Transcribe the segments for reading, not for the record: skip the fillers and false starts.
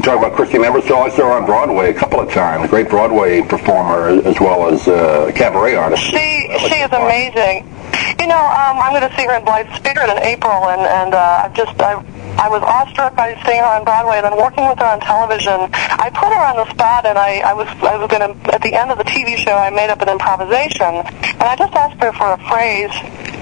you talk about Christine Ebersole. I saw her on Broadway a couple of times. Great Broadway performer as well as cabaret artist. She is amazing. You know, I'm going to see her in Blythe Spirit in April, and I was awestruck by seeing her on Broadway, and then working with her on television. I put her on the spot, and I was going to, at the end of the TV show, I made up an improvisation, and I just asked her for a phrase.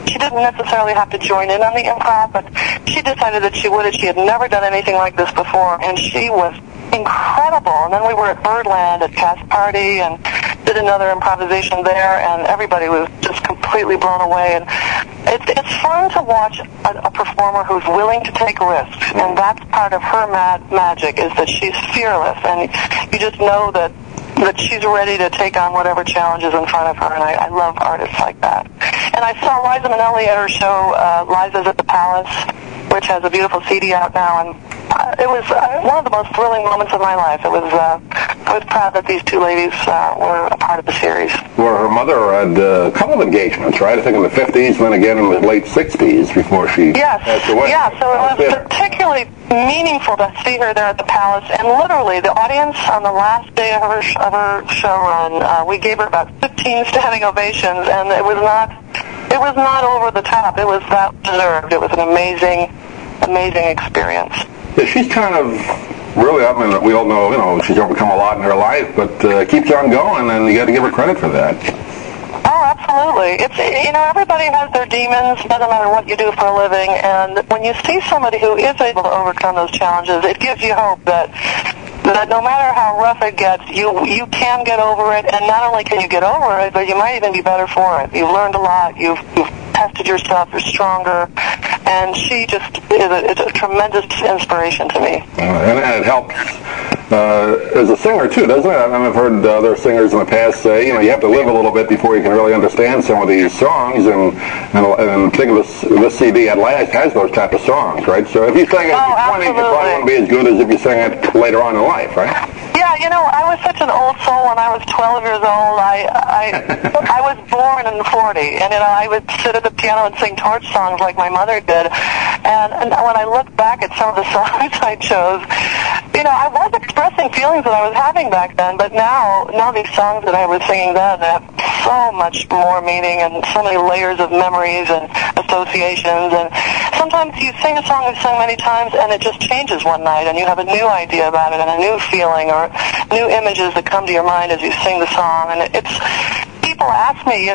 She didn't necessarily have to join in on the improv, but she decided that she would. She had never done anything like this before, and she was incredible. And then we were at Birdland at Cast Party and did another improvisation there, and everybody was just completely blown away. And it's fun to watch a performer who's willing to take risks, and that's part of her magic, is that she's fearless, and you just know that she's ready to take on whatever challenge is in front of her, and I love artists like that. And I saw Liza Minnelli at her show, Liza's at the Palace, which has a beautiful CD out now, and it was one of the most thrilling moments of my life. I was proud that these two ladies were a part of the series. Well, her mother had a couple of engagements, right? I think in the 50s, then again in the late 60s before she passed away. Yeah, so it was particularly meaningful to see her there at the Palace, and literally the audience on the last day of her show run, we gave her about 15 standing ovations, and it was not over the top. It was that deserved. It was an amazing experience. Yeah, she's kind of really, I mean, we all know, she's overcome a lot in her life, but keeps on going, and you got to give her credit for that. Oh, absolutely. It's, everybody has their demons, doesn't matter what you do for a living, and when you see somebody who is able to overcome those challenges, it gives you hope that no matter how rough it gets, you can get over it, and not only can you get over it, but you might even be better for it. You've learned a lot. You've tested yourself. You're stronger. And she just is a tremendous inspiration to me. And it helps as a singer, too, doesn't it? I mean, I've heard other singers in the past say, you have to live a little bit before you can really understand some of these songs, and think of this CD at last has those type of songs, right? So if you sing it at 20, it probably wouldn't be as good as if you sang it later on in life, right? Yeah, I was such an old soul when I was 12 years old. I was born in 40, and I would sit at the piano and sing torch songs like my mother did. And when I look back at some of the songs I chose, I was expressing feelings that I was having back then, but now these songs that I was singing then have so much more meaning and so many layers of memories and associations. And sometimes you sing a song you've sung many times, and it just changes one night, and you have a new idea about it and a new feeling or new images that come to your mind as you sing the song. And people ask me,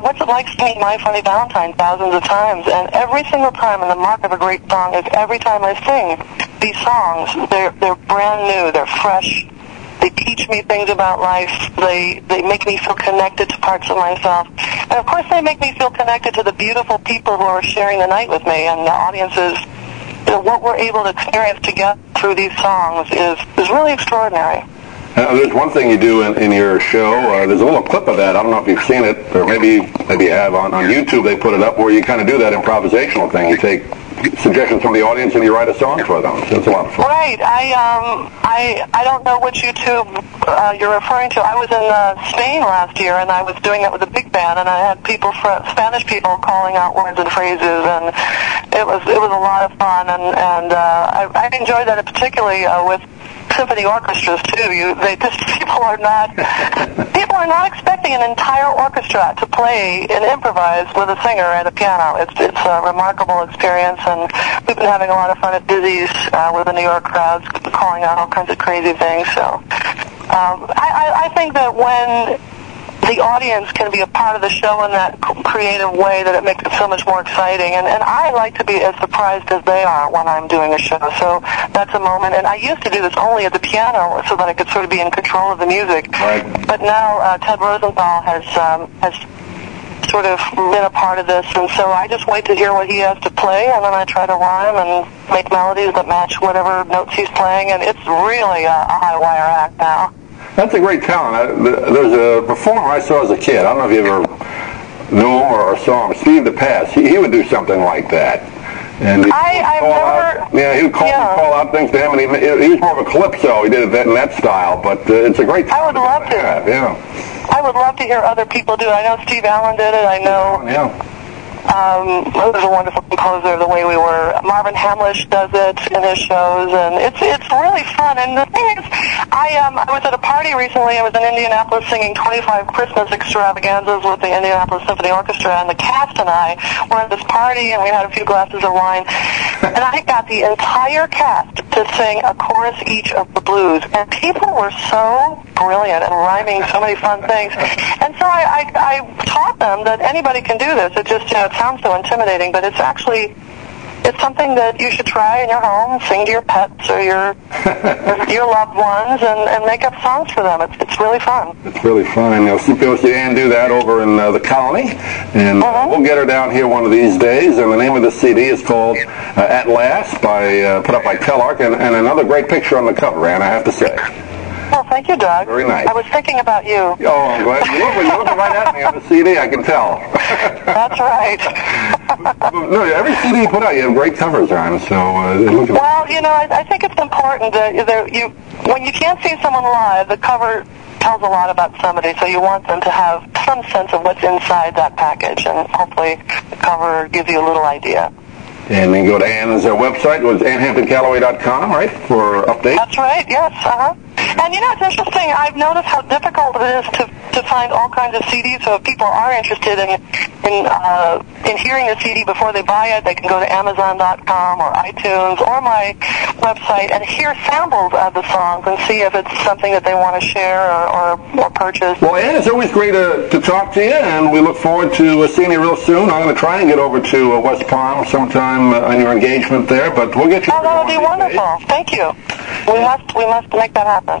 what's it like singing My Funny Valentine thousands of times? And every single time, and the mark of a great song is every time I sing these songs, they're brand new, they're fresh, they teach me things about life, they make me feel connected to parts of myself, and of course they make me feel connected to the beautiful people who are sharing the night with me, and the audiences. What we're able to experience together through these songs is really extraordinary. There's one thing you do in your show. There's a little clip of that. I don't know if you've seen it, or maybe you have. On YouTube, they put it up where you kind of do that improvisational thing. You take suggestions from the audience and you write a song for them. So it's a lot of fun. Right. I don't know which YouTube you're referring to. I was in Spain last year, and I was doing that with a big band, and I had Spanish people calling out words and phrases, and it was a lot of fun, and I enjoyed that particularly with symphony orchestras too. People are not expecting an entire orchestra to play and improvise with a singer and a piano. It's a remarkable experience, and we've been having a lot of fun at Dizzy's with the New York crowds calling out all kinds of crazy things. So I think that when the audience can be a part of the show in that creative way, that it makes it so much more exciting. And I like to be as surprised as they are when I'm doing a show. So that's a moment. And I used to do this only at the piano so that I could sort of be in control of the music. Right. But now Ted Rosenthal has sort of been a part of this. And so I just wait to hear what he has to play, and then I try to rhyme and make melodies that match whatever notes he's playing. And it's really a high-wire act now. That's a great talent. There's a performer I saw as a kid. I don't know if you ever knew him or saw him. Steve DePass. He would do something like that. And he would call out things to him, and he was more of a calypso. He did it in that style, but it's a great talent. I would love to. Yeah. I would love to hear other people do it. I know Steve Allen did it. I know. Yeah. who's a wonderful composer, The Way We Were. Marvin Hamlish does it in his shows, and it's really fun. And the thing is, I was at a party recently. I was in Indianapolis singing 25 Christmas extravaganzas with the Indianapolis Symphony Orchestra, and the cast and I were at this party, and we had a few glasses of wine, and I got the entire cast to sing a chorus each of the blues, and people were so brilliant and rhyming so many fun things. And so I taught them that anybody can do this. It just, it sounds so intimidating, but it's something that you should try in your home, sing to your pets or your loved ones, and make up songs for them. It's really fun. It's really fun. And you'll see Ann do that over in the Colony, and we'll get her down here one of these days. And the name of the CD is called At Last, put up by Telarc, and another great picture on the cover, Ann, I have to say. Well, thank you, Doug. Very nice. I was thinking about you. Oh, I'm glad. You're looking right at me on the CD, I can tell. That's right. No, every CD you put out, you have great covers on, so... Well, I think it's important that when you can't see someone live, the cover tells a lot about somebody, so you want them to have some sense of what's inside that package, and hopefully the cover gives you a little idea. And then go to Ann's website, it was AnnHamptonCallaway.com, right, for updates? That's right, yes, And it's interesting, I've noticed how difficult it is to find all kinds of CDs, so if people are interested in hearing the CD before they buy it, they can go to Amazon.com or iTunes or my website and hear samples of the songs and see if it's something that they want to share or purchase. Well, Ann, it's always great to talk to you, and we look forward to seeing you real soon. I'm going to try and get over to West Palm sometime on your engagement there, but we'll get you... Oh, that would be wonderful. Thank you. We must make that happen.